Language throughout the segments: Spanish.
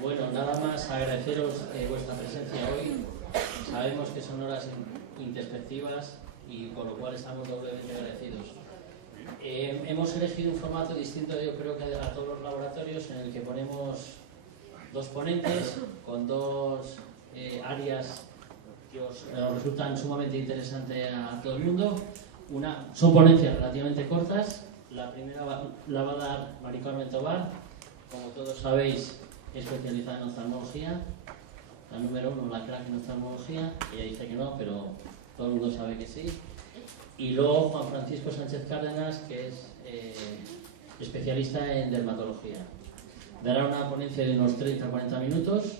Bueno, nada más agradeceros vuestra presencia hoy. Sabemos que son horas introspectivas y con lo cual estamos doblemente agradecidos. Hemos elegido un formato distinto, yo creo, que a todos los laboratorios, en el que ponemos dos ponentes con dos áreas que os resultan sumamente interesantes a todo el mundo. Son ponencias relativamente cortas. La primera la va a dar Mari Carmen Tobar, como todos sabéis, especializada en oftalmología, la número 1, la crack en oftalmología. Ella dice que no, pero todo el mundo sabe que sí. Y luego Juan Francisco Sánchez Cárdenas, que es especialista en dermatología. Dará una ponencia de unos 30-40 minutos.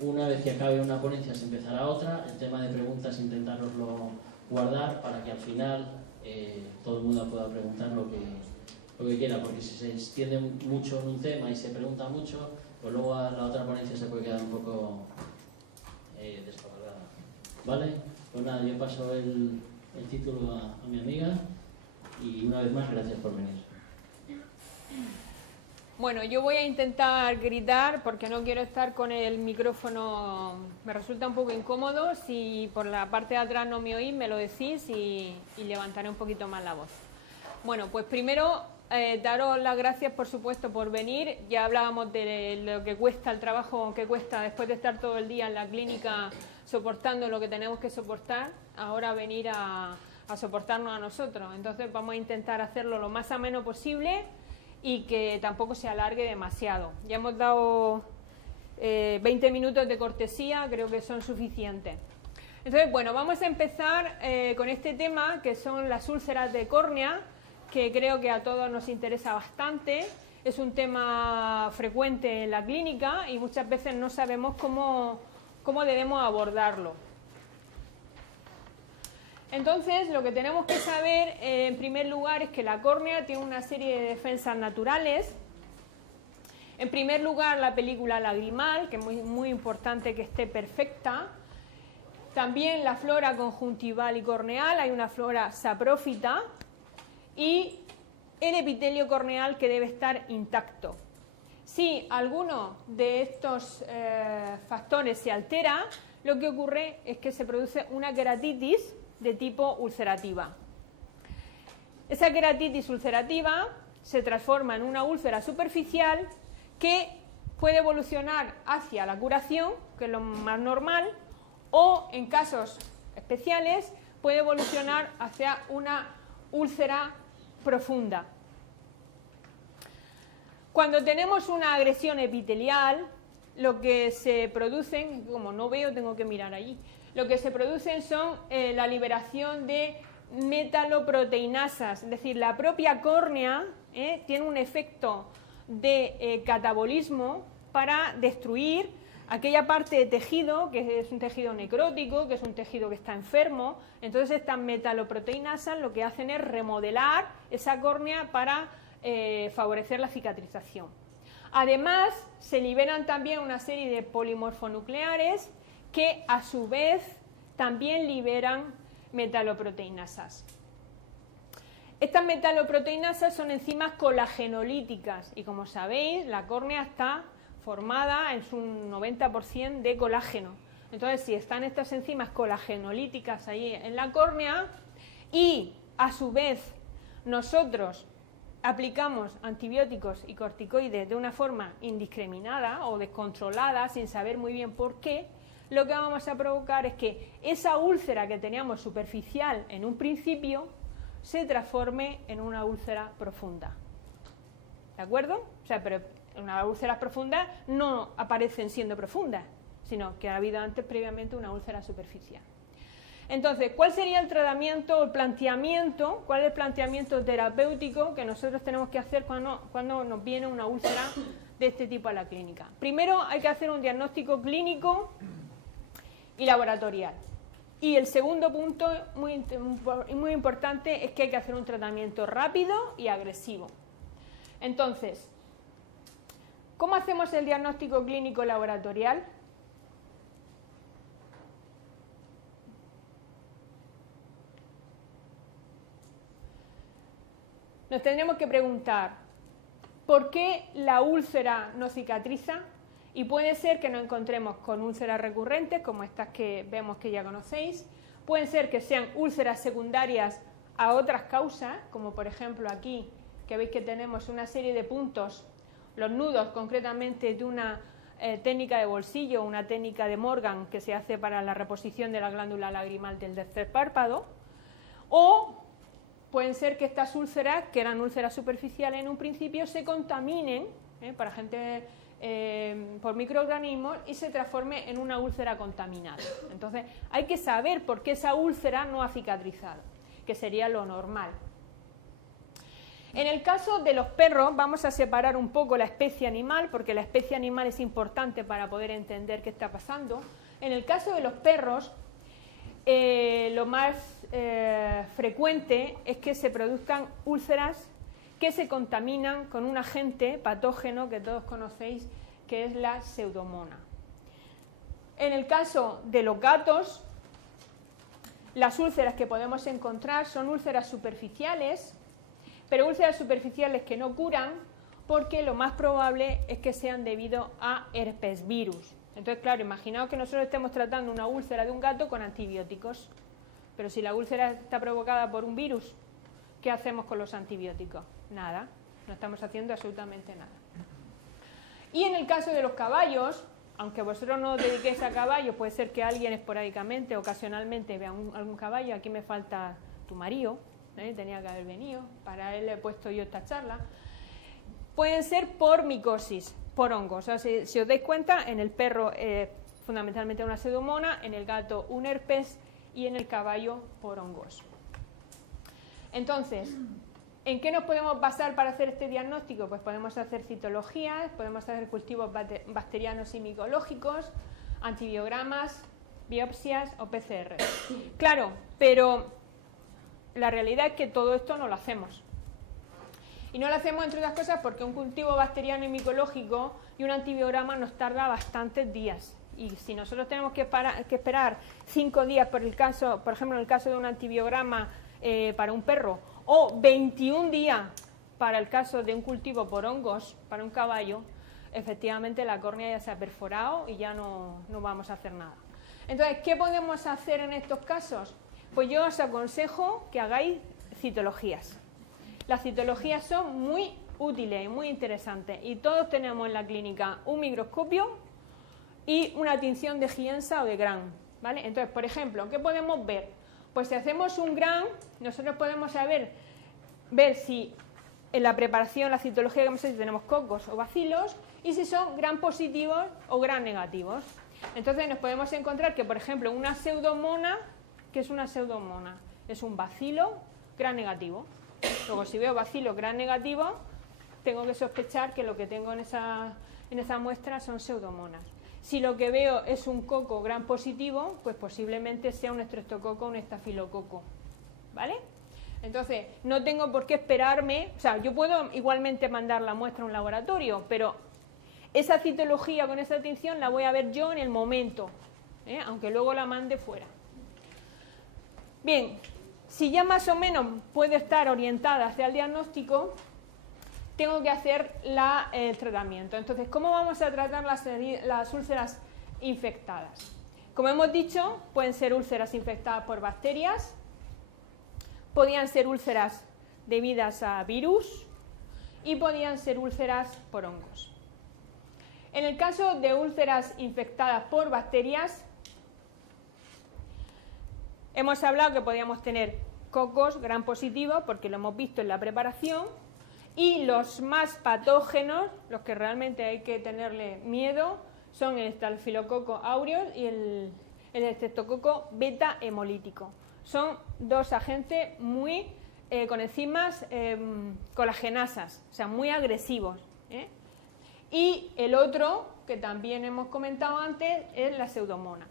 Una vez que acabe una ponencia se empezará otra. El tema de preguntas intentároslo guardar para que al final todo el mundo pueda preguntar lo que quiera, porque si se extiende mucho en un tema y se pregunta mucho, pues luego a la otra ponencia se puede quedar un poco descabalgada. ¿Vale? Pues nada, yo paso el título a mi amiga y una vez más gracias por venir. Bueno, yo voy a intentar gritar porque no quiero estar con el micrófono, me resulta un poco incómodo. Si por la parte de atrás no me oís, me lo decís y levantaré un poquito más la voz. Bueno, pues primero daros las gracias, por supuesto, por venir. Ya hablábamos de lo que cuesta, el trabajo que cuesta después de estar todo el día en la clínica soportando lo que tenemos que soportar, ahora venir a soportarnos a nosotros. Entonces vamos a intentar hacerlo lo más ameno posible y que tampoco se alargue demasiado. Ya hemos dado 20 minutos de cortesía, creo que son suficientes. Entonces, bueno, vamos a empezar con este tema, que son las úlceras de córnea, que creo que a todos nos interesa bastante. Es un tema frecuente en la clínica y muchas veces no sabemos cómo debemos abordarlo. Entonces, lo que tenemos que saber, en primer lugar, es que la córnea tiene una serie de defensas naturales. En primer lugar, la película lagrimal, que es muy importante que esté perfecta. También la flora conjuntival y corneal, hay una flora saprófita. Y el epitelio corneal, que debe estar intacto. Si alguno de estos factores se altera, lo que ocurre es que se produce una queratitis de tipo ulcerativa. Esa queratitis ulcerativa se transforma en una úlcera superficial que puede evolucionar hacia la curación, que es lo más normal, o en casos especiales puede evolucionar hacia una úlcera profunda. Cuando tenemos una agresión epitelial, lo que se producen, como no veo, tengo que mirar allí, lo que se producen son la liberación de metaloproteinasas, es decir, la propia córnea tiene un efecto de catabolismo para destruir aquella parte de tejido que es un tejido necrótico, que es un tejido que está enfermo. Entonces estas metaloproteinasas lo que hacen es remodelar esa córnea para favorecer la cicatrización. Además, se liberan también una serie de polimorfonucleares que a su vez también liberan metaloproteinasas. Estas metaloproteinasas son enzimas colagenolíticas y, como sabéis, la córnea está formada en su 90% de colágeno. Entonces, si están estas enzimas colagenolíticas ahí en la córnea y a su vez nosotros aplicamos antibióticos y corticoides de una forma indiscriminada o descontrolada sin saber muy bien por qué, lo que vamos a provocar es que esa úlcera que teníamos superficial en un principio se transforme en una úlcera profunda. ¿De acuerdo? O sea, pero unas úlceras profundas no aparecen siendo profundas, sino que ha habido antes previamente una úlcera superficial. Entonces, ¿cuál sería el tratamiento, el planteamiento, cuál es el planteamiento terapéutico que nosotros tenemos que hacer cuando nos viene una úlcera de este tipo a la clínica? Primero hay que hacer un diagnóstico clínico y laboratorial. Y el segundo punto, muy importante, es que hay que hacer un tratamiento rápido y agresivo. Entonces, ¿cómo hacemos el diagnóstico clínico laboratorial? Nos tendremos que preguntar ¿por qué la úlcera no cicatriza? Y puede ser que nos encontremos con úlceras recurrentes, como estas que vemos que ya conocéis. Pueden ser que sean úlceras secundarias a otras causas, como por ejemplo aquí, que veis que tenemos una serie de puntos, los nudos concretamente de una técnica de bolsillo, una técnica de Morgan que se hace para la reposición de la glándula lagrimal del tercer párpado, o pueden ser que estas úlceras, que eran úlceras superficiales en un principio, se contaminen para gente por microorganismos y se transforme en una úlcera contaminada. Entonces hay que saber por qué esa úlcera no ha cicatrizado, que sería lo normal. En el caso de los perros vamos a separar un poco la especie animal, porque la especie animal es importante para poder entender qué está pasando. En el caso de los perros, lo más frecuente es que se produzcan úlceras que se contaminan con un agente patógeno que todos conocéis, que es la pseudomonas. En el caso de los gatos, las úlceras que podemos encontrar son úlceras superficiales, pero úlceras superficiales que no curan, porque lo más probable es que sean debido a herpes virus. Entonces, claro, imaginaos que nosotros estemos tratando una úlcera de un gato con antibióticos, pero si la úlcera está provocada por un virus, ¿qué hacemos con los antibióticos? Nada, no estamos haciendo absolutamente nada. Y en el caso de los caballos, aunque vosotros no os dediquéis a caballos, puede ser que alguien esporádicamente, ocasionalmente vea algún caballo. Aquí me falta tu marido, tenía que haber venido, para él he puesto yo esta charla. Pueden ser por micosis, por hongos. O sea, si os dais cuenta, en el perro fundamentalmente una pseudomonas, en el gato un herpes y en el caballo por hongos. Entonces, ¿en qué nos podemos basar para hacer este diagnóstico? Pues podemos hacer citologías, podemos hacer cultivos bacterianos y micológicos, antibiogramas, biopsias o PCR. Claro, pero la realidad es que todo esto no lo hacemos. Y no lo hacemos, entre otras cosas, porque un cultivo bacteriano y micológico y un antibiograma nos tarda bastantes días. Y si nosotros tenemos que esperar 5 días, por ejemplo, en el caso de un antibiograma para un perro, o 21 días para el caso de un cultivo por hongos para un caballo, efectivamente la córnea ya se ha perforado y ya no vamos a hacer nada. Entonces, ¿qué podemos hacer en estos casos? Pues yo os aconsejo que hagáis citologías. Las citologías son muy útiles y muy interesantes, y todos tenemos en la clínica un microscopio y una tinción de Gienza o de Gram, ¿vale? Entonces, por ejemplo, ¿qué podemos ver? Pues si hacemos un Gram, nosotros podemos ver si en la preparación, la citología que hemos hecho, tenemos cocos o bacilos, y si son Gram positivos o Gram negativos. Entonces nos podemos encontrar que, por ejemplo, una pseudomonas, ¿qué es una pseudomonas? Es un bacilo Gram negativo. Luego, si veo bacilo Gram negativo, tengo que sospechar que lo que tengo en esa muestra son pseudomonas. Si lo que veo es un coco Gram positivo, pues posiblemente sea un estreptococo o un estafilococo, ¿vale? Entonces, no tengo por qué esperarme, o sea, yo puedo igualmente mandar la muestra a un laboratorio, pero esa citología con esa tinción la voy a ver yo en el momento, aunque luego la mande fuera. Bien, si ya más o menos puedo estar orientada hacia el diagnóstico, tengo que hacer el tratamiento. Entonces, ¿cómo vamos a tratar las úlceras infectadas? Como hemos dicho, pueden ser úlceras infectadas por bacterias, podían ser úlceras debidas a virus y podían ser úlceras por hongos. En el caso de úlceras infectadas por bacterias, hemos hablado que podíamos tener cocos Gram positivos, porque lo hemos visto en la preparación, y los más patógenos, los que realmente hay que tenerle miedo, son el Staphylococcus aureus y el Streptococcus beta hemolítico. Son dos agentes muy con enzimas colagenasas, o sea, muy agresivos. Y el otro, que también hemos comentado antes, es la pseudomonas.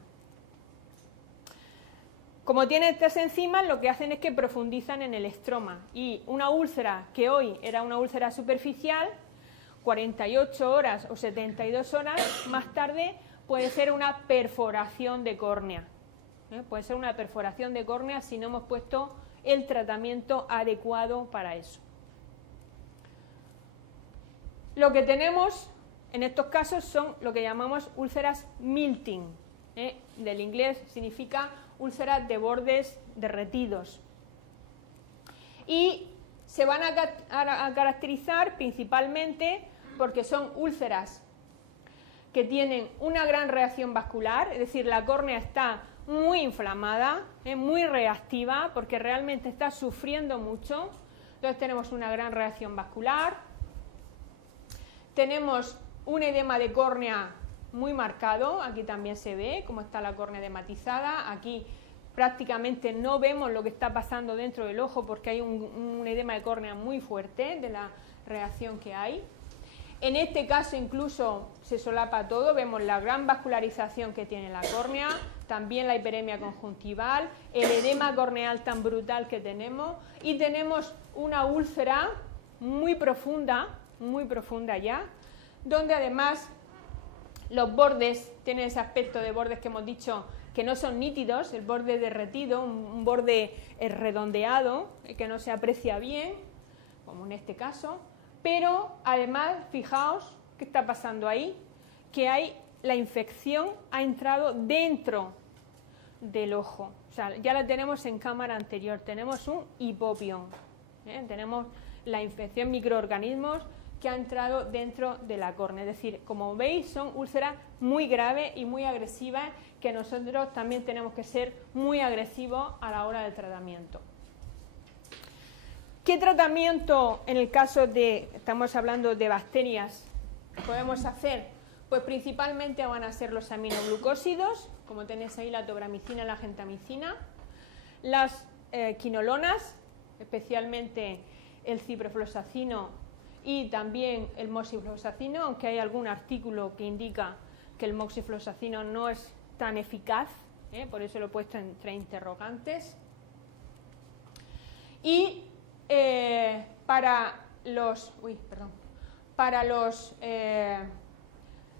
Como tiene estas enzimas, lo que hacen es que profundizan en el estroma, y una úlcera que hoy era una úlcera superficial, 48 horas o 72 horas más tarde puede ser una perforación de córnea. Puede ser una perforación de córnea si no hemos puesto el tratamiento adecuado para eso. Lo que tenemos en estos casos son lo que llamamos úlceras milting, del inglés significa úlceras de bordes derretidos. Y se van a caracterizar principalmente porque son úlceras que tienen una gran reacción vascular, es decir, la córnea está muy inflamada, muy reactiva, porque realmente está sufriendo mucho. Entonces tenemos una gran reacción vascular, tenemos un edema de córnea muy marcado, aquí también se ve cómo está la córnea edematizada, aquí prácticamente no vemos lo que está pasando dentro del ojo porque hay un edema de córnea muy fuerte de la reacción que hay. En este caso incluso se solapa todo, vemos la gran vascularización que tiene la córnea, también la hiperemia conjuntival, el edema corneal tan brutal que tenemos y tenemos una úlcera muy profunda ya, donde además los bordes tienen ese aspecto de bordes que hemos dicho que no son nítidos, el borde derretido, un borde redondeado que no se aprecia bien, como en este caso, pero además fijaos qué está pasando ahí, que la infección ha entrado dentro del ojo, o sea, ya la tenemos en cámara anterior, tenemos un hipopión, tenemos la infección microorganismos que ha entrado dentro de la córnea, es decir, como veis son úlceras muy graves y muy agresivas que nosotros también tenemos que ser muy agresivos a la hora del tratamiento. ¿Qué tratamiento en el caso de, estamos hablando de bacterias, podemos hacer? Pues principalmente van a ser los aminoglucósidos, como tenéis ahí la tobramicina y la gentamicina, las quinolonas, especialmente el ciprofloxacino y también el moxifloxacino, aunque hay algún artículo que indica que el moxifloxacino no es tan eficaz, por eso lo he puesto entre interrogantes. Y para los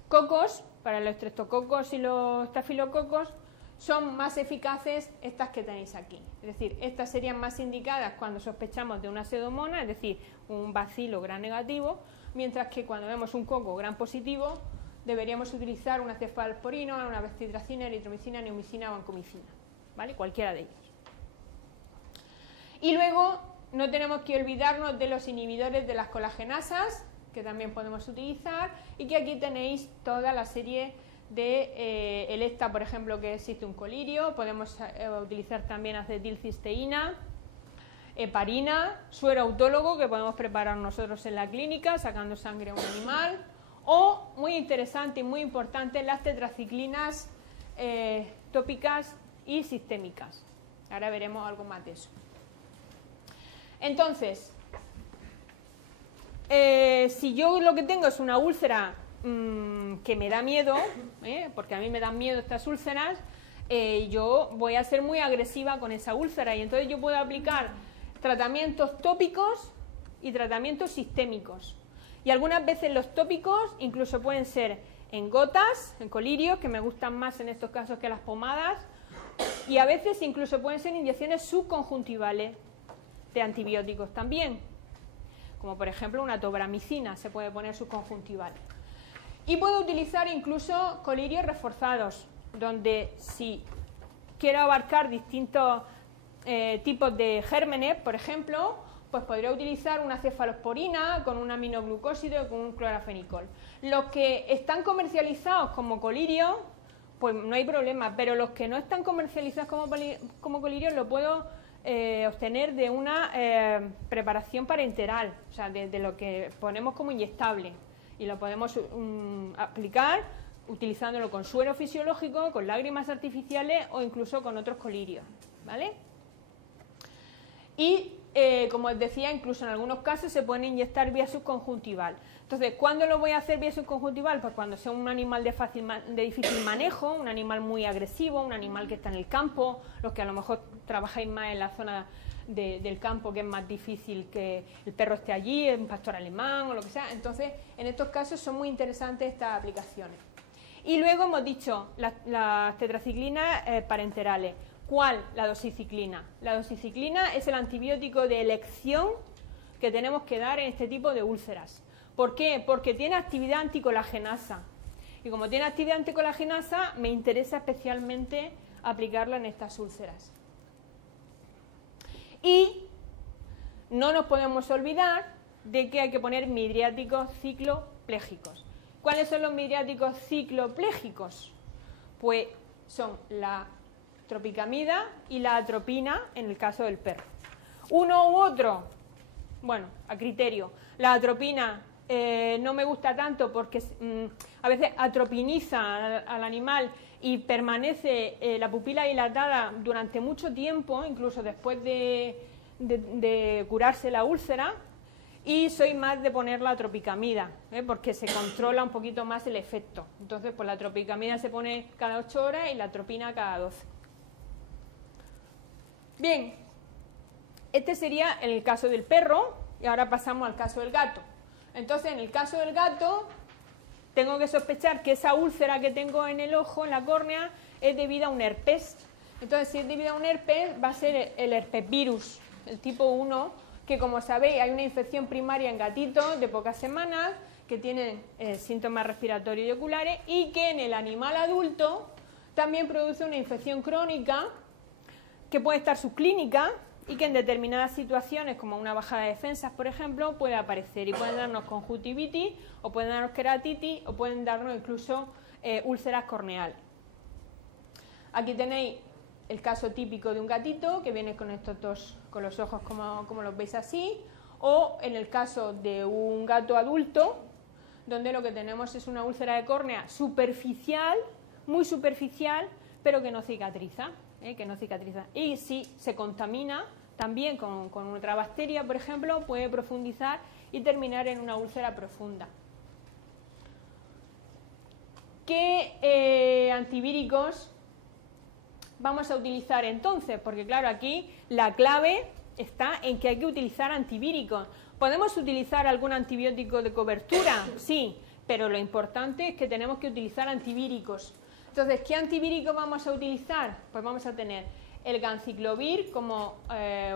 cocos, para los estreptococos y los estafilococos, son más eficaces estas que tenéis aquí. Es decir, estas serían más indicadas cuando sospechamos de una pseudomonas, es decir, un bacilo gram negativo, mientras que cuando vemos un coco gram positivo, deberíamos utilizar una cefalsporina, una bactitracina, eritromicina, neomicina o vancomicina, ¿vale? Cualquiera de ellos. Y luego no tenemos que olvidarnos de los inhibidores de las colagenasas, que también podemos utilizar, y que aquí tenéis toda la serie de Electa, por ejemplo, que existe un colirio, podemos utilizar también acetilcisteína, heparina, suero autólogo que podemos preparar nosotros en la clínica sacando sangre a un animal, o, muy interesante y muy importante, las tetraciclinas tópicas y sistémicas. Ahora veremos algo más de eso. Entonces, si yo lo que tengo es una úlcera que me da miedo, porque a mí me dan miedo estas úlceras, yo voy a ser muy agresiva con esa úlcera y entonces yo puedo aplicar tratamientos tópicos y tratamientos sistémicos. Y algunas veces los tópicos incluso pueden ser en gotas, en colirios, que me gustan más en estos casos que las pomadas, y a veces incluso pueden ser inyecciones subconjuntivales de antibióticos también, como por ejemplo una tobramicina se puede poner subconjuntival. Y puedo utilizar incluso colirios reforzados, donde si quiero abarcar distintos tipos de gérmenes, por ejemplo, pues podría utilizar una cefalosporina con un aminoglucósido y con un clorafenicol. Los que están comercializados como colirio, pues no hay problema, pero los que no están comercializados como colirio lo puedo obtener de una preparación parenteral, o sea, de lo que ponemos como inyectable, y lo podemos aplicar utilizándolo con suero fisiológico, con lágrimas artificiales o incluso con otros colirios, ¿vale? Y como os decía, incluso en algunos casos se pueden inyectar vía subconjuntival. Entonces, ¿cuándo lo voy a hacer vía subconjuntival? Pues cuando sea un animal de difícil manejo, un animal muy agresivo, un animal que está en el campo, los que a lo mejor trabajáis más en la zona del campo, que es más difícil que el perro esté allí, un pastor alemán o lo que sea. Entonces, en estos casos son muy interesantes estas aplicaciones. Y luego hemos dicho las tetraciclinas parenterales. ¿Cuál? La doxiciclina. La doxiciclina es el antibiótico de elección que tenemos que dar en este tipo de úlceras. ¿Por qué? Porque tiene actividad anticolagenasa. Y como tiene actividad anticolagenasa, me interesa especialmente aplicarla en estas úlceras. Y no nos podemos olvidar de que hay que poner midriáticos cicloplégicos. ¿Cuáles son los midriáticos cicloplégicos? Pues son la tropicamida y la atropina en el caso del perro. Uno u otro, bueno, a criterio. La atropina no me gusta tanto porque a veces atropiniza al animal y permanece la pupila dilatada durante mucho tiempo, incluso después de curarse la úlcera, y soy más de poner la tropicamida, porque se controla un poquito más el efecto. Entonces, pues la tropicamida se pone cada 8 horas y la atropina cada 12. Bien, este sería el caso del perro, y ahora pasamos al caso del gato. Entonces, en el caso del gato, tengo que sospechar que esa úlcera que tengo en el ojo, en la córnea, es debida a un herpes. Entonces, si es debida a un herpes, va a ser el herpesvirus, el tipo 1, que como sabéis hay una infección primaria en gatitos de pocas semanas, que tienen síntomas respiratorios y oculares, y que en el animal adulto también produce una infección crónica, que puede estar subclínica, y que en determinadas situaciones, como una bajada de defensas, por ejemplo, puede aparecer y pueden darnos conjuntivitis, o pueden darnos queratitis, o pueden darnos incluso úlceras corneales. Aquí tenéis el caso típico de un gatito que viene con estos dos, con los ojos como los veis así, o en el caso de un gato adulto, donde lo que tenemos es una úlcera de córnea superficial, muy superficial, pero que no cicatriza. Y si se contamina también con otra bacteria, por ejemplo, puede profundizar y terminar en una úlcera profunda. ¿Qué antivíricos vamos a utilizar entonces? Porque claro, aquí la clave está en que hay que utilizar antivíricos. ¿Podemos utilizar algún antibiótico de cobertura? Sí, pero lo importante es que tenemos que utilizar antivíricos. Entonces, ¿qué antivírico vamos a utilizar? Pues vamos a tener el ganciclovir como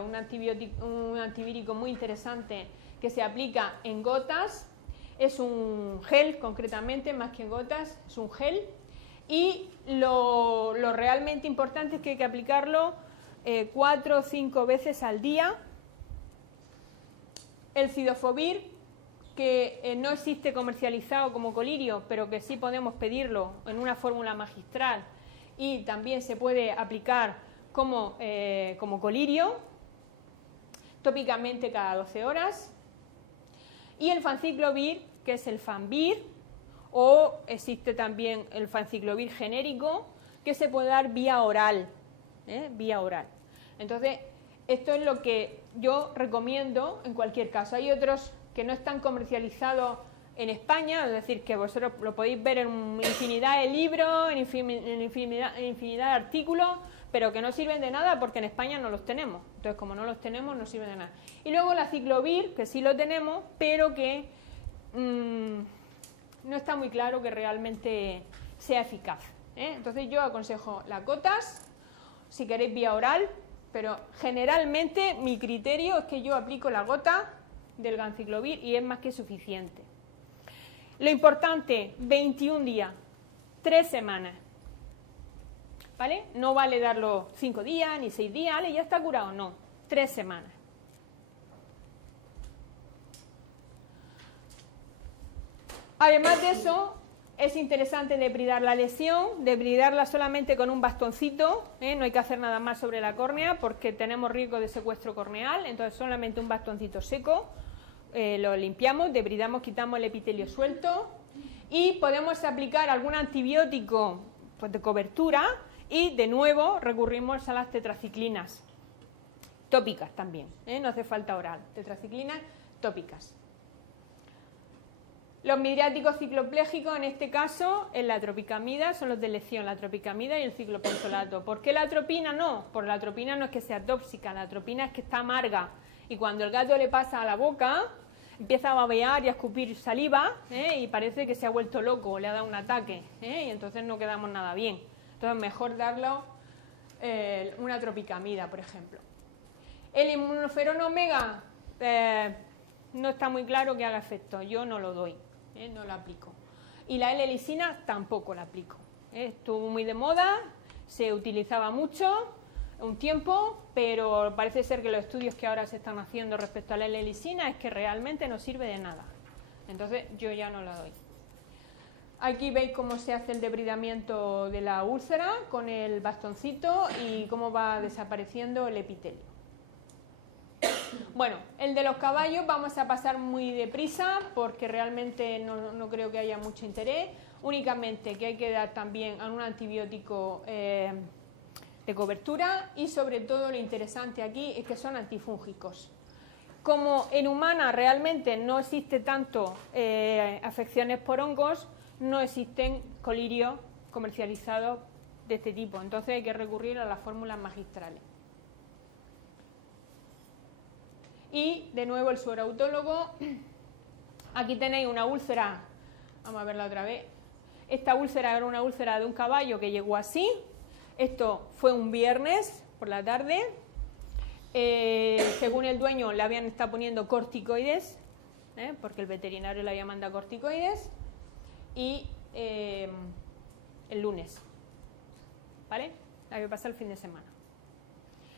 un antivírico muy interesante que se aplica en gotas. Es un gel, concretamente, más que en gotas, es un gel. Y lo realmente importante es que hay que aplicarlo 4 o 5 veces al día. El cidofovir, que no existe comercializado como colirio, pero que sí podemos pedirlo en una fórmula magistral, y también se puede aplicar como colirio, tópicamente cada 12 horas. Y el fanciclovir, que es el Fanvir, o existe también el fanciclovir genérico, que se puede dar vía oral, vía oral. Entonces, esto es lo que yo recomiendo en cualquier caso. Hay otros que no están comercializados en España, es decir, que vosotros lo podéis ver en infinidad de libros, en infinidad de artículos, pero que no sirven de nada porque en España no los tenemos. Entonces, como no los tenemos, no sirven de nada. Y luego la ciclovir, que sí lo tenemos, pero que no está muy claro que realmente sea eficaz. Entonces, yo aconsejo las gotas, si queréis vía oral, pero generalmente mi criterio es que yo aplico la gota del ganciclovir y es más que suficiente. Lo importante, 21 días, 3 semanas, ¿vale? No vale darlo 5 días ni 6 días, ¿vale? Ya está curado, no, 3 semanas. Además de eso, es interesante debridar la lesión, debridarla solamente con un bastoncito, no hay que hacer nada más sobre la córnea porque tenemos riesgo de secuestro corneal, entonces solamente un bastoncito seco. Lo limpiamos, debridamos, quitamos el epitelio suelto y podemos aplicar algún antibiótico pues, de cobertura y de nuevo recurrimos a las tetraciclinas tópicas también, no hace falta oral, tetraciclinas tópicas. Los midriáticos cicloplégicos en este caso en la tropicamida son los de elección, la tropicamida y el ciclopentolato. ¿Por qué la atropina no? Porque la atropina no es que sea tóxica, la atropina es que está amarga y cuando el gato le pasa a la boca empieza a babear y a escupir saliva y parece que se ha vuelto loco, le ha dado un ataque y entonces no quedamos nada bien. Entonces mejor darlo una tropicamida, por ejemplo. El inmunoferón omega no está muy claro que haga efecto. Yo no lo doy, no lo aplico. Y la L-lisina tampoco la aplico. Estuvo muy de moda, se utilizaba mucho un tiempo, pero parece ser que los estudios que ahora se están haciendo respecto a la L-lisina es que realmente no sirve de nada. Entonces yo ya no la doy. Aquí veis cómo se hace el debridamiento de la úlcera con el bastoncito y cómo va desapareciendo el epitelio. Bueno, el de los caballos vamos a pasar muy deprisa porque realmente no creo que haya mucho interés. Únicamente que hay que dar también a un antibiótico de cobertura y sobre todo lo interesante aquí es que son antifúngicos. Como en humana realmente no existe tanto afecciones por hongos, no existen colirios comercializados de este tipo, entonces hay que recurrir a las fórmulas magistrales. Y de nuevo el suerautólogo, aquí tenéis una úlcera, vamos a verla otra vez, esta úlcera era una úlcera de un caballo que llegó así, esto fue un viernes por la tarde, según el dueño le habían estado poniendo corticoides, porque el veterinario le había mandado corticoides, y el lunes, ¿vale? Había pasado el fin de semana.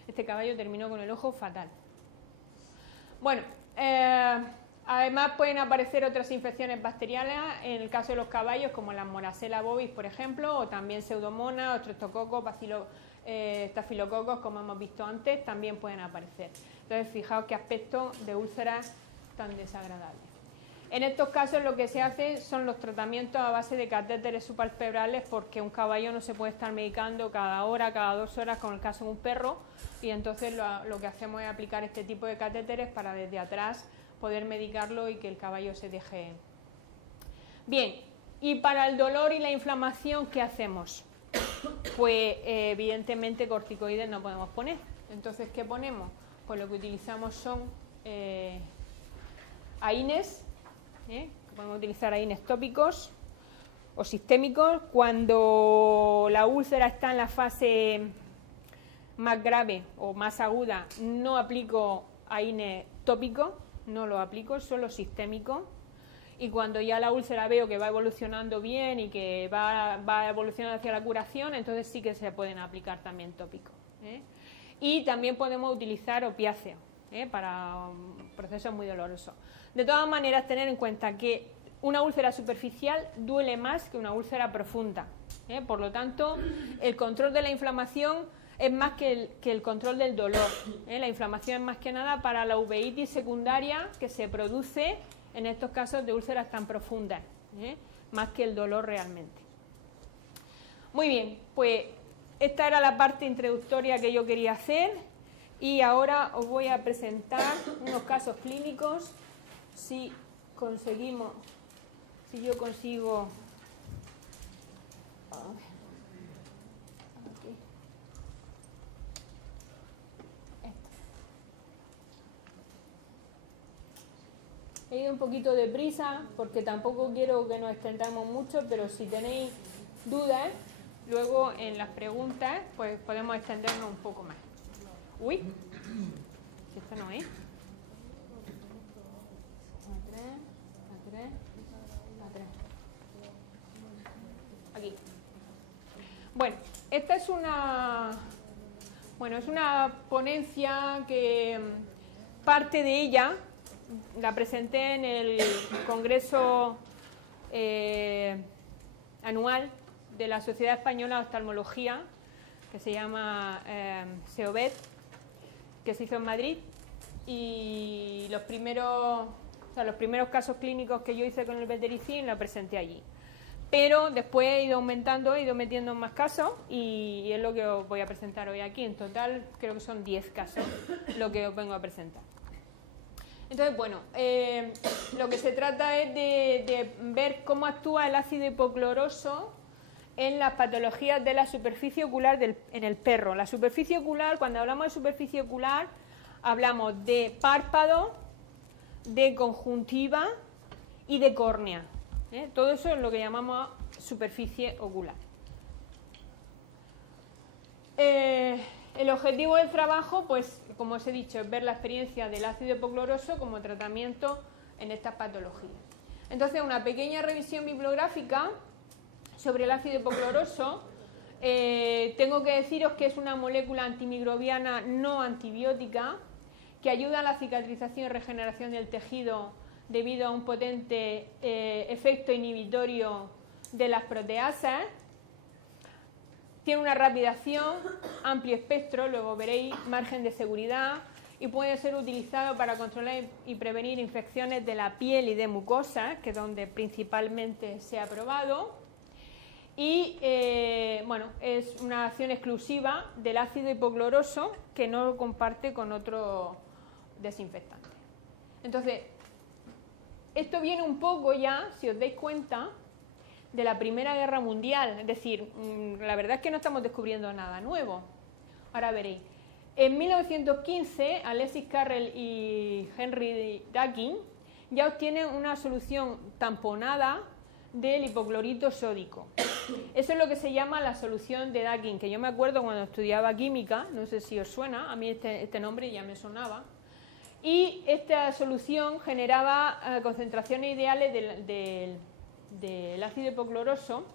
Este caballo terminó con el ojo fatal. Bueno, además pueden aparecer otras infecciones bacterianas en el caso de los caballos, como la Morasella bovis, por ejemplo, o también Pseudomonas, o Streptococos, Stafilococos, como hemos visto antes, también pueden aparecer. Entonces, fijaos qué aspecto de úlceras tan desagradable. En estos casos lo que se hace son los tratamientos a base de catéteres suprapalpebrales, porque un caballo no se puede estar medicando cada hora, cada 2 horas, como el caso de un perro, y entonces lo que hacemos es aplicar este tipo de catéteres para desde atrás poder medicarlo y que el caballo se deje. Bien, y para el dolor y la inflamación, ¿qué hacemos? Pues evidentemente corticoides no podemos poner. Entonces, ¿qué ponemos? Pues lo que utilizamos son AINES, podemos utilizar AINES tópicos o sistémicos. Cuando la úlcera está en la fase más grave o más aguda, no aplico AINES tópico, no lo aplico, solo sistémico. Y cuando ya la úlcera veo que va evolucionando bien y que va evolucionando hacia la curación, entonces sí que se pueden aplicar también tópicos. Y también podemos utilizar opiáceos para procesos muy dolorosos. De todas maneras, tener en cuenta que una úlcera superficial duele más que una úlcera profunda. Por lo tanto, el control de la inflamación es más que el control del dolor. La inflamación es más que nada para la uveitis secundaria que se produce en estos casos de úlceras tan profundas, más que el dolor realmente. Muy bien, pues esta era la parte introductoria que yo quería hacer y ahora os voy a presentar unos casos clínicos. Si yo consigo... He ido un poquito deprisa porque tampoco quiero que nos extendamos mucho, pero si tenéis dudas, luego en las preguntas pues podemos extendernos un poco más. Uy, si esto no es. Aquí. Bueno, esta es una ponencia que parte de ella la presenté en el Congreso anual de la Sociedad Española de Oftalmología, que se llama SEOVET, que se hizo en Madrid, y los primeros casos clínicos que yo hice con el Betericin los presenté allí. Pero después he ido aumentando, he ido metiendo más casos y es lo que os voy a presentar hoy aquí. En total creo que son 10 casos lo que os vengo a presentar. Entonces, bueno, lo que se trata es de ver cómo actúa el ácido hipocloroso en las patologías de la superficie ocular en el perro. La superficie ocular, cuando hablamos de superficie ocular, hablamos de párpado, de conjuntiva y de córnea. Todo eso es lo que llamamos superficie ocular. El objetivo del trabajo, pues, como os he dicho, es ver la experiencia del ácido hipocloroso como tratamiento en estas patologías. Entonces, una pequeña revisión bibliográfica sobre el ácido hipocloroso. Tengo que deciros que es una molécula antimicrobiana no antibiótica que ayuda a la cicatrización y regeneración del tejido debido a un potente efecto inhibitorio de las proteasas. Tiene una rápida acción, amplio espectro, luego veréis, margen de seguridad, y puede ser utilizado para controlar y prevenir infecciones de la piel y de mucosas, que es donde principalmente se ha probado. Y bueno, es una acción exclusiva del ácido hipocloroso que no lo comparte con otro desinfectante. Entonces, esto viene un poco ya, si os dais cuenta, de la Primera Guerra Mundial. Es decir, la verdad es que no estamos descubriendo nada nuevo. Ahora veréis. En 1915, Alexis Carrel y Henry Duggan ya obtienen una solución tamponada del hipoclorito sódico. Eso es lo que se llama la solución de Duggan, que yo me acuerdo cuando estudiaba química, no sé si os suena, a mí este nombre ya me sonaba, y esta solución generaba concentraciones ideales del ácido hipocloroso,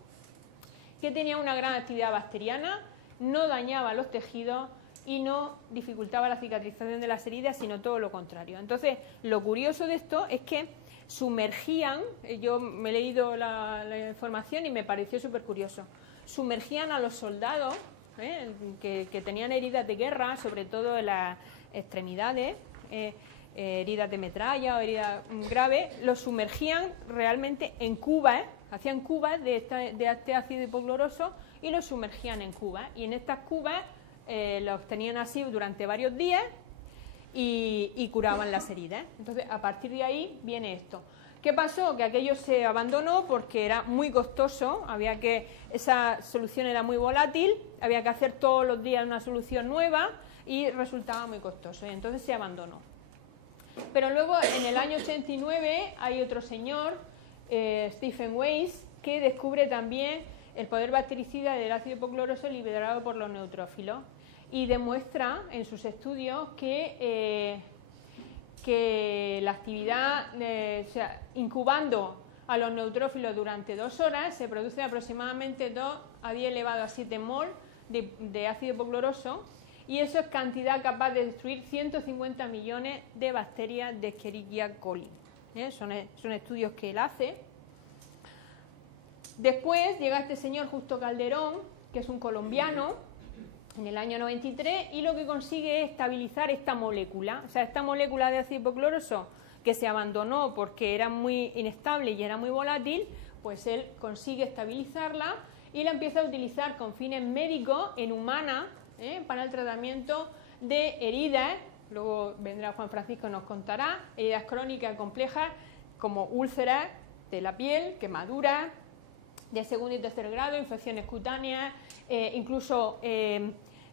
que tenía una gran actividad bacteriana, no dañaba los tejidos y no dificultaba la cicatrización de las heridas, sino todo lo contrario. Entonces, lo curioso de esto es que sumergían, yo me he leído la información y me pareció súper curioso, sumergían a los soldados que tenían heridas de guerra, sobre todo en las extremidades, heridas de metralla o heridas graves, los sumergían realmente en cubas, hacían cubas de este ácido hipocloroso y los sumergían en cubas. Y en estas cubas los tenían así durante varios días y curaban las heridas. Entonces, a partir de ahí viene esto. ¿Qué pasó? Que aquello se abandonó porque era muy costoso, esa solución era muy volátil, había que hacer todos los días una solución nueva y resultaba muy costoso, y entonces se abandonó. Pero luego, en el año 89, hay otro señor, Stephen Weiss, que descubre también el poder bactericida del ácido hipocloroso liberado por los neutrófilos y demuestra en sus estudios que la actividad, o sea, incubando a los neutrófilos durante 2 horas, se produce aproximadamente 2 a 10 elevado a 7 mol de ácido hipocloroso, y eso es cantidad capaz de destruir 150 millones de bacterias de Escherichia coli. Son estudios que él hace. Después llega este señor Justo Calderón, que es un colombiano, en el año 93, y lo que consigue es estabilizar esta molécula. O sea, esta molécula de ácido hipocloroso que se abandonó porque era muy inestable y era muy volátil, pues él consigue estabilizarla y la empieza a utilizar con fines médicos en humanas, para el tratamiento de heridas. Luego vendrá Juan Francisco y nos contará, heridas crónicas complejas como úlceras de la piel, quemaduras de segundo y tercer grado, infecciones cutáneas, incluso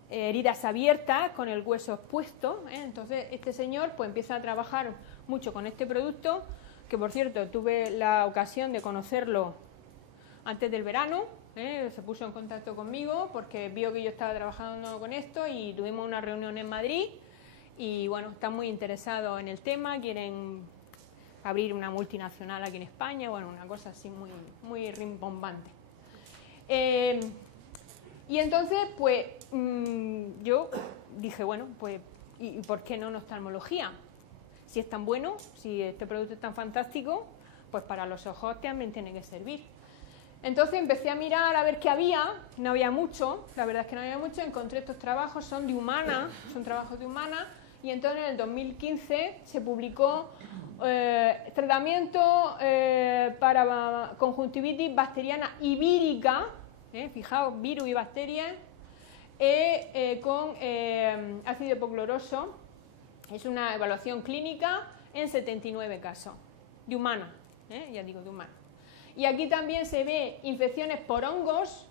heridas abiertas con el hueso expuesto. Entonces este señor pues empieza a trabajar mucho con este producto, que por cierto tuve la ocasión de conocerlo antes del verano. Se puso en contacto conmigo porque vio que yo estaba trabajando con esto y tuvimos una reunión en Madrid y bueno, están muy interesados en el tema, quieren abrir una multinacional aquí en España, bueno, una cosa así muy, muy rimbombante. Y entonces pues yo dije, bueno, pues ¿y por qué no en oftalmología? Si es tan bueno, si este producto es tan fantástico, pues para los ojos también tiene que servir. Entonces empecé a mirar a ver qué había, no había mucho, la verdad es que no había mucho, encontré estos trabajos, son de Humana, son trabajos de Humana, y entonces en el 2015 se publicó tratamiento para conjuntivitis bacteriana ibérica, fijaos, virus y bacterias, con ácido hipocloroso. Es una evaluación clínica en 79 casos, de Humana, ya digo, de Humana. Y aquí también se ve infecciones por hongos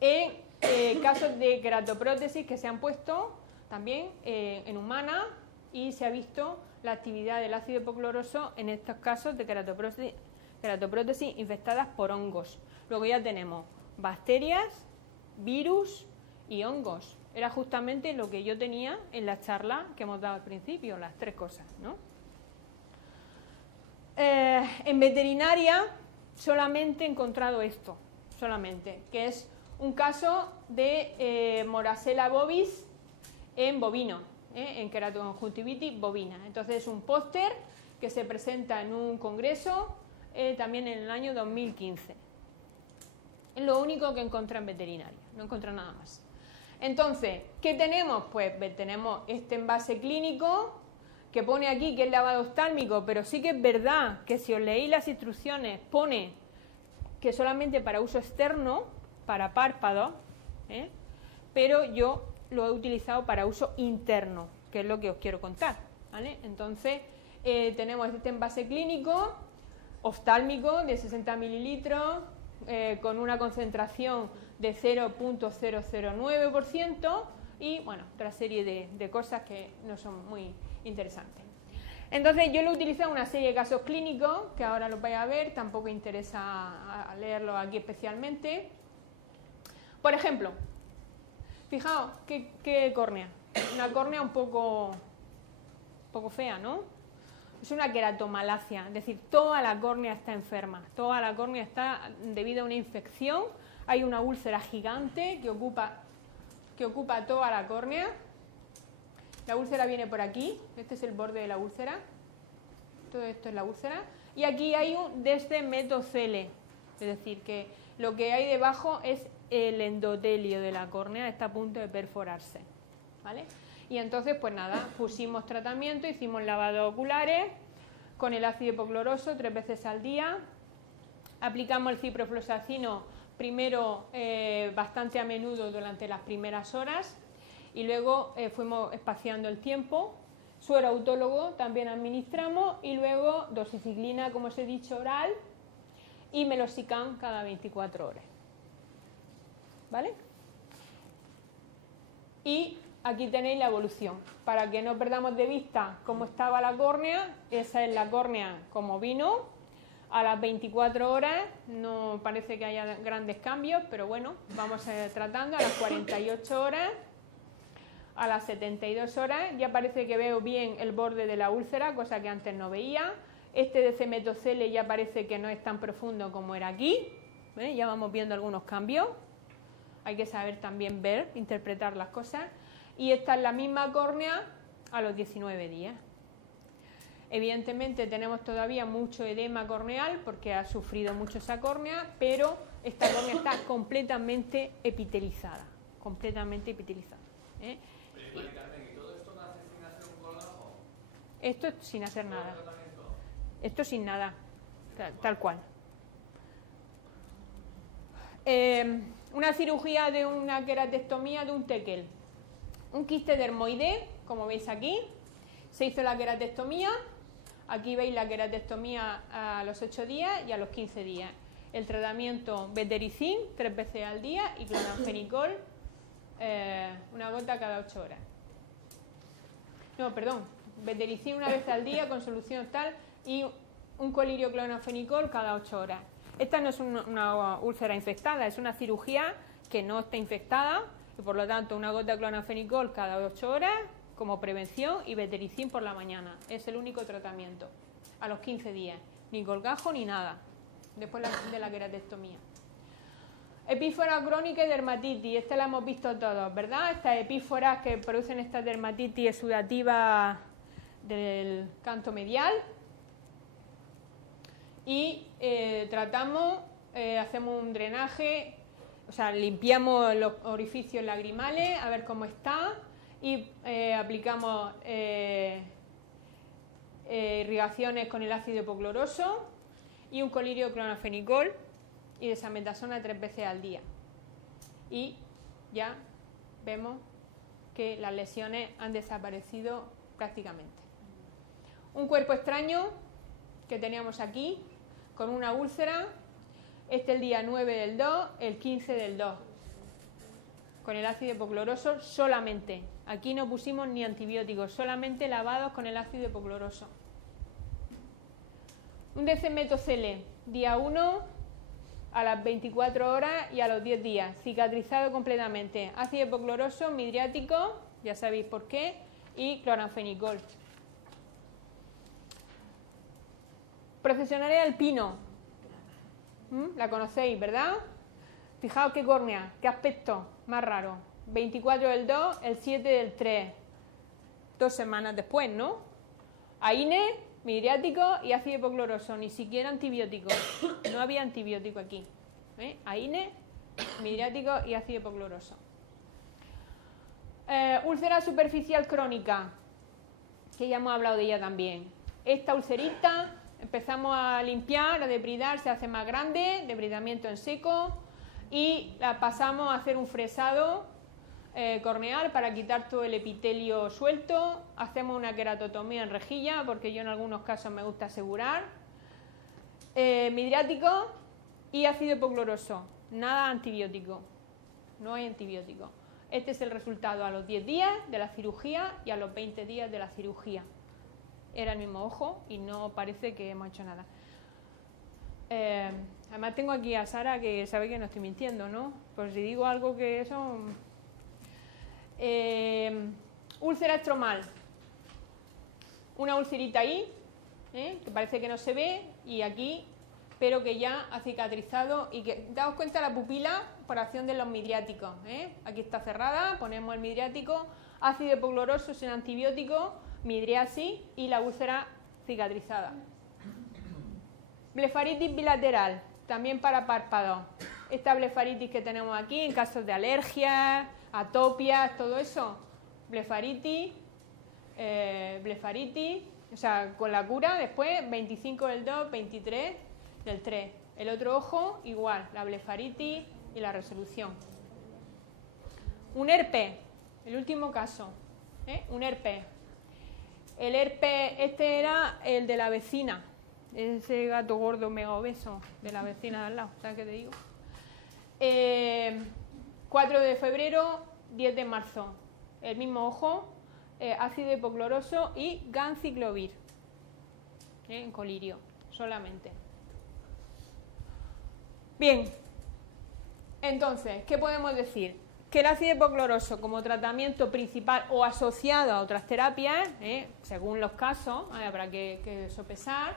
en casos de queratoprótesis que se han puesto también en humana, y se ha visto la actividad del ácido hipocloroso en estos casos de queratoprótesis infectadas por hongos. Luego ya tenemos bacterias, virus y hongos. Era justamente lo que yo tenía en la charla que hemos dado al principio, las 3 cosas, ¿no? En veterinaria solamente he encontrado esto, solamente, que es un caso de Morasella bovis en bovino, en queratoconjuntivitis bovina. Entonces es un póster que se presenta en un congreso también en el año 2015. Es lo único que encontré en veterinaria, no encontré nada más. Entonces, ¿qué tenemos? Pues tenemos este envase clínico que pone aquí que es lavado oftálmico, pero sí que es verdad que si os leéis las instrucciones pone que solamente para uso externo, para párpados, pero yo lo he utilizado para uso interno, que es lo que os quiero contar, ¿vale? Entonces, tenemos este envase clínico oftálmico de 60 mililitros con una concentración de 0.009% y, bueno, otra serie de cosas que no son muy interesantes. Entonces, yo lo he utilizado en una serie de casos clínicos, que ahora los vais a ver, tampoco interesa leerlos aquí especialmente. Por ejemplo, fijaos, ¿qué córnea? Una córnea un poco fea, ¿no? Es una queratomalacia, es decir, toda la córnea está enferma, toda la córnea está debido a una infección, hay una úlcera gigante que ocupa toda la córnea. La úlcera viene por aquí, este es el borde de la úlcera, todo esto es la úlcera, y aquí hay un descemetocele, es decir, que lo que hay debajo es el endotelio de la córnea, está a punto de perforarse, ¿vale? Y entonces, pues nada, pusimos tratamiento, hicimos lavados oculares con el ácido hipocloroso 3 veces al día, aplicamos el ciprofloxacino primero bastante a menudo durante las primeras horas y luego fuimos espaciando el tiempo, suero autólogo también administramos y luego doxiciclina, como os he dicho, oral y meloxicam cada 24 horas, ¿vale? Y aquí tenéis la evolución, para que no perdamos de vista cómo estaba la córnea. Esa es la córnea como vino, a las 24 horas no parece que haya grandes cambios, pero bueno, vamos tratando, a las 48 horas, a las 72 horas, ya parece que veo bien el borde de la úlcera, cosa que antes no veía. Este descemetocele ya parece que no es tan profundo como era aquí, ¿eh? Ya vamos viendo algunos cambios, hay que saber también ver, interpretar las cosas. Y esta es la misma córnea a los 19 días. Evidentemente tenemos todavía mucho edema corneal porque ha sufrido mucho esa córnea, pero esta córnea está completamente epitelizada, ¿eh? Oye, Carmen, ¿y todo esto nace sin hacer un colgajo? Esto sin hacer nada. Esto sin nada, tal cual. Una cirugía de una queratectomía de un tekel. Un quiste dermoide, como veis aquí, se hizo la queratectomía, aquí veis la queratectomía a los 8 días y a los 15 días. El tratamiento betericin 3 veces al día y clonanfenicol una gota cada 8 horas. No, perdón, betericin una vez al día con solución tal y un colirio clonanfenicol cada 8 horas. Esta no es una úlcera infectada, es una cirugía que no está infectada, y por lo tanto una gota de clonanfenicol cada 8 horas como prevención y betericin por la mañana. Es el único tratamiento a los 15 días, ni colgajo ni nada, después de la queratectomía. Epífora crónica y dermatitis, esta la hemos visto todos, ¿verdad? Estas epíforas que producen esta dermatitis exudativa del canto medial. Y tratamos, hacemos un drenaje, o sea, limpiamos los orificios lagrimales a ver cómo está y aplicamos irrigaciones con el ácido hipocloroso y un colirio clonanfenicol y desametasona 3 veces al día. Y ya vemos que las lesiones han desaparecido prácticamente. Un cuerpo extraño que teníamos aquí con una úlcera. Este el día 9 del 2, el 15 del 2, con el ácido hipocloroso solamente. Aquí no pusimos ni antibióticos, solamente lavados con el ácido hipocloroso. Un descemetocele, día 1, a las 24 horas y a los 10 días, cicatrizado completamente. Ácido hipocloroso, midriático, ya sabéis por qué, y cloranfenicol. Procesionaria del pino. La conocéis, ¿verdad? Fijaos qué córnea, qué aspecto más raro. 24 del 2, el 7 del 3. 2 semanas después, ¿no? AINE, midriático y ácido hipocloroso, ni siquiera antibiótico. No había antibiótico aquí. AINE, midriático y ácido hipocloroso. Úlcera superficial crónica, que ya hemos hablado de ella también. Esta ulcerita empezamos a limpiar, a debridar, se hace más grande, debridamiento en seco, y la pasamos a hacer un fresado corneal para quitar todo el epitelio suelto. Hacemos una queratotomía en rejilla, porque yo en algunos casos me gusta asegurar. Midriático y ácido hipocloroso, nada antibiótico, no hay antibiótico. Este es el resultado a los 10 días de la cirugía y a los 20 días de la cirugía. Era el mismo ojo y no parece que hemos hecho nada. Además tengo aquí a Sara, que sabe que no estoy mintiendo, ¿no? Pues si digo algo que eso... úlcera estromal. Una ulcerita ahí, que parece que no se ve, y aquí, pero que ya ha cicatrizado, y que, daos cuenta, la pupila por acción de los midriáticos. Aquí está cerrada, ponemos el midriático, ácido hipocloroso sin antibiótico, midriasis y la úlcera cicatrizada. Blefaritis bilateral, también para párpados. Esta blefaritis que tenemos aquí en casos de alergias, atopias, todo eso. Blefaritis, o sea, con la cura después, 25 del 2, 23 del 3. El otro ojo, igual, la blefaritis y la resolución. Un herpes, el último caso, un herpes. El herpes, este era el de la vecina, ese gato gordo mega obeso de la vecina de al lado, ¿sabes qué te digo? 4 de febrero, 10 de marzo, el mismo ojo, ácido hipocloroso y ganciclovir, en colirio, solamente. Bien, entonces, ¿qué podemos decir? Que el ácido hipocloroso como tratamiento principal o asociado a otras terapias, según los casos, habrá que sopesar,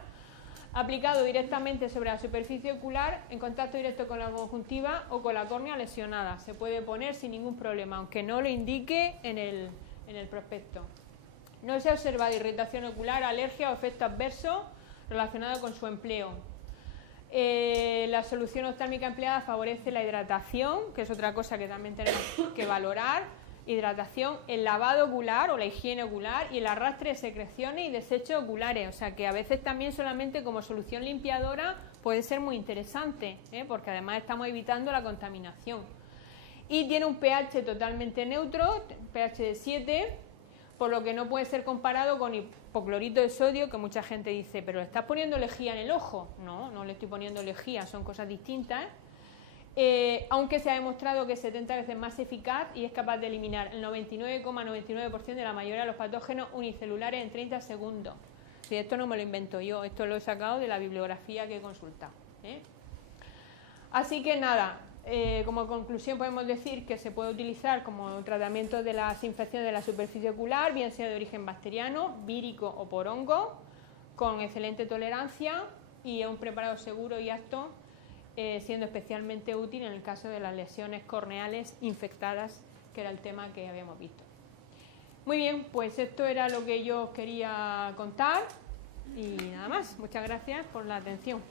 aplicado directamente sobre la superficie ocular en contacto directo con la conjuntiva o con la córnea lesionada. Se puede poner sin ningún problema, aunque no lo indique en el prospecto. No se ha observado irritación ocular, alergia o efecto adverso relacionado con su empleo. La solución oftálmica empleada favorece la hidratación, que es otra cosa que también tenemos que valorar. Hidratación, el lavado ocular o la higiene ocular y el arrastre de secreciones y desechos oculares. O sea que a veces también solamente como solución limpiadora puede ser muy interesante, porque además estamos evitando la contaminación. Y tiene un pH totalmente neutro, pH de 7, por lo que no puede ser comparado con hipoclorito de sodio, que mucha gente dice, pero ¿le estás poniendo lejía en el ojo? No, no le estoy poniendo lejía, son cosas distintas. Aunque se ha demostrado que es 70 veces más eficaz y es capaz de eliminar el 99,99% de la mayoría de los patógenos unicelulares en 30 segundos. Si esto no me lo invento yo, esto lo he sacado de la bibliografía que he consultado. Así que nada, como conclusión podemos decir que se puede utilizar como tratamiento de las infecciones de la superficie ocular, bien sea de origen bacteriano, vírico o por hongo, con excelente tolerancia y es un preparado seguro y apto, siendo especialmente útil en el caso de las lesiones corneales infectadas, que era el tema que habíamos visto. Muy bien, pues esto era lo que yo os quería contar y nada más. Muchas gracias por la atención.